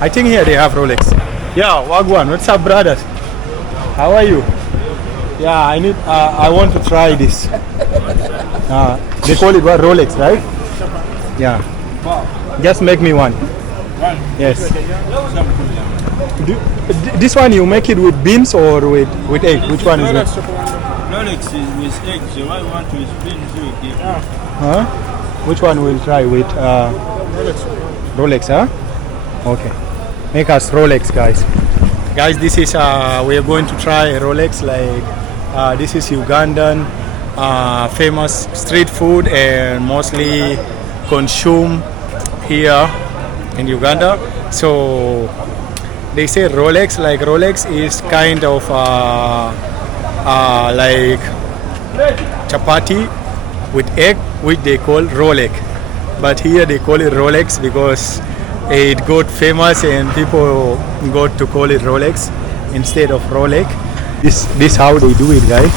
I think here they have Rolex. Yeah, Wagwan. What's up, brothers? How are you? Yeah, I want to try this. They call it what, Rolex, right? Yeah. Just make me one. Yes. This one you make it with beans or with egg? Which one is it? Rolex is with egg, so I want with beans. Huh? Which one will try with Rolex, huh? Okay. Make us Rolex, guys. Guys, this is we are going to try a Rolex. Like this is Ugandan famous street food and mostly consumed here in Uganda. So they say Rolex. Like Rolex is kind of like chapati with egg, which they call Rolex. But here they call it Rolex because it got famous and people got to call it Rolex instead of Rolex. This how they do it, guys.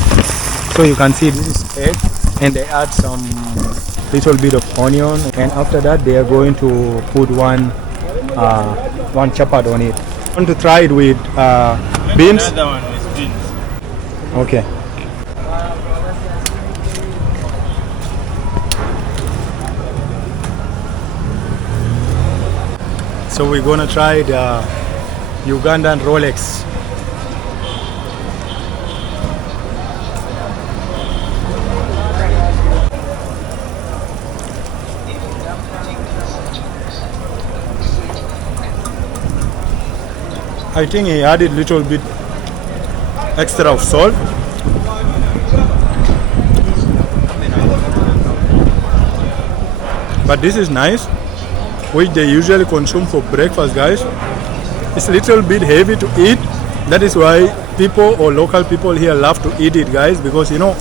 So you can see this is egg and they add some little bit of onion, and after that they are going to put one chapat on it. I want to try it with beans. Another one with beans. Okay. So we're gonna try the Ugandan Rolex. I think he added little bit extra of salt. But this is nice, which they usually consume for breakfast, guys. It's a little bit heavy to eat. That is why people or local people here love to eat it, guys, because you know,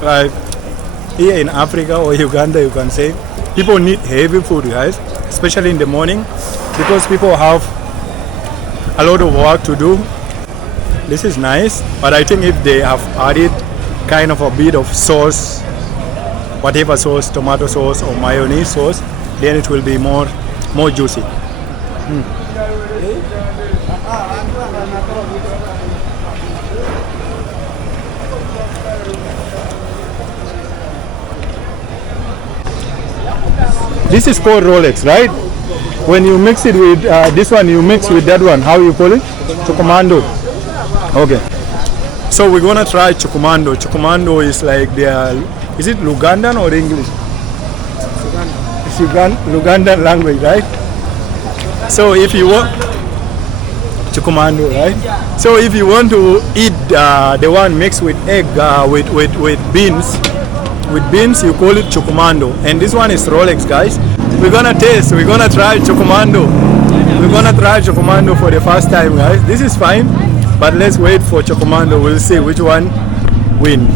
like here in Africa or Uganda, you can say people need heavy food, guys, especially in the morning, because people have a lot of work to do. This is nice, but I think if they have added kind of a bit of sauce, whatever sauce, tomato sauce or mayonnaise sauce, then it will be more juicy. This is called Rolex, right? When you mix it with this one, you mix with that one. How you call it? Chukumando. Okay. So we're gonna try Chukumando. Chukumando is like is it Ugandan or English? It's Ugandan language, right? So if you want Chukumando, right? So if you want to eat the one mixed with egg with beans, you call it Chukumando. And this one is Rolex, guys. We're gonna taste. We're gonna try Chukumando. We're gonna try Chukumando for the first time, guys. This is fine, but let's wait for Chukumando. We'll see which one wins.